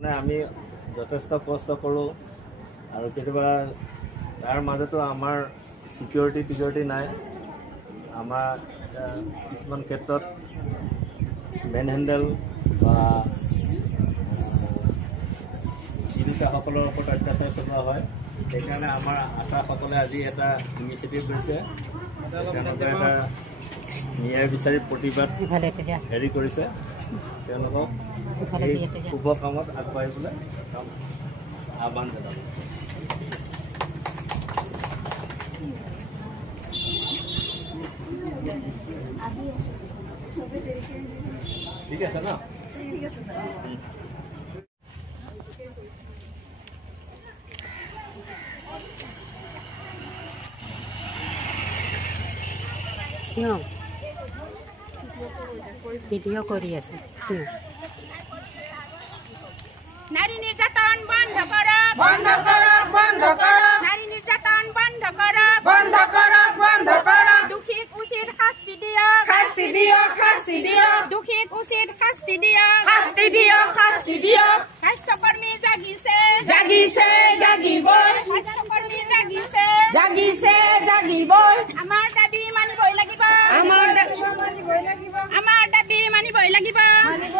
আমি যথেষ্ট কষ্ট কৰোঁ আৰু কেতিয়াবা তাৰ মাজতো আমাৰ চিকিউৰিটি নাই। আমাৰ কিছুমান ক্ষেত্ৰত মেন হেণ্ডেল বা জীৱিকাসকলৰ ওপৰত অত্যাচাৰ চলোৱা হয়। সেইকাৰণে আমাৰ আশাসকলে আজি এটা ইনিচিয়েটিভ লৈছে, তেওঁলোকে এটা ন্যায় বিচাৰি প্ৰতিবাদ হেৰি কৰিছে। তেওঁলোকক এই শুভ কামত আগবাঢ়িবলৈ আহ্বান জনাব। ঠিক আছে ন? ভিডিও কৰি আছো। নারী নির্যাতন বন্ধ করো, বন্ধ করো, বন্ধ করো, নারী নির্যাতন বন্ধ করো, বন্ধ করো, বন্ধ করো, দুঃখীক উচিত শাস্তি দিও, শাস্তি দিও, শাস্তি দিও, দুঃখীক উচিত শাস্তি দিও, শাস্তি দিও, শাস্তি দিও। স্বাস্থ্যকর্মী জাগিছে, জাগিছে জাগিবই, স্বাস্থ্যকর্মী জাগিছে, জাগিছে জাগিবই, আমার দাবি মানিবই লাগিব, আমাৰ আমার দাবি মানিবই লাগিব, মানিব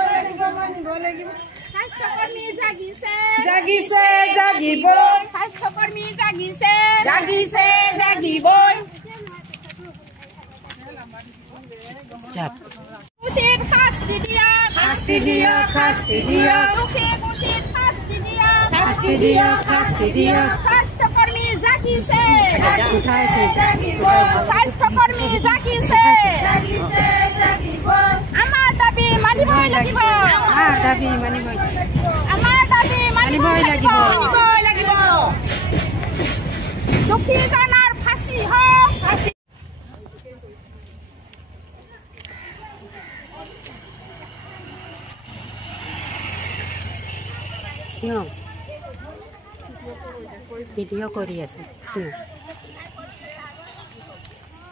লাগিব। স্বাস্থ্যকর্মী জাগিছে, জাগিছে জাগিবই, স্বাস্থ্যকর্মী জাগিছে, জাগিছে জাগিবই, উচিত শাস্তি দিও, শাস্তি দিও, শাস্তি দিও, দুঃখীক উচিত শাস্তি দিও, শাস্তি দিও, শাস্তি দিও। স্বাস্থ্যকর্মী জাগিছে, জাগিবই, স্বাস্থ্যকর্মী জাগিছে, জাগিছে জাগিবই, আমার দাবি মানিবই লাগিব, দাবী মানিবই আমার দাবি মানিবই লাগিব, মানিবই লাগিব। দুঃখীজনৰ ফাঁচি হওক, ভিডিও কৰি আছো।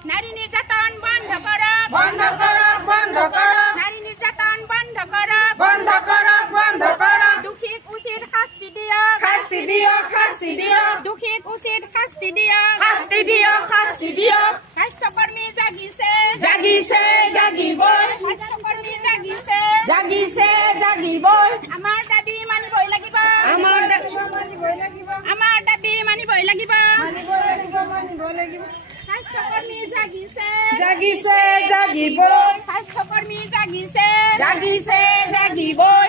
নারী নির্যাতন বন্ধ করো, বন্ধ করো, বন্ধ করো, নারী নির্যাতন বন্ধ করো, বন্ধ করো, বন্ধ করো, দুঃখীক উচিত শাস্তি দিও, শাস্তি দিও, শাস্তি দিও, দুঃখীক উচিত শাস্তি দিও, শাস্তি দিও, শাস্তি দিও। স্বাস্থ্যকর্মী জাগিছে, জাগিছে জাগিবই, স্বাস্থ্যকর্মী জাগিছে, জাগিছে জাগিবই, আমার দাবি মানিবই লাগিব, আমাৰ আমাৰ দাবি মানিবই লাগিব, মানিব লাগিব। স্বাস্থ্যকৰ্মী জাগিছে, জাগিছে জাগিবই, স্বাস্থ্যকৰ্মী জাগিছে, জাগিছে জাগিবই।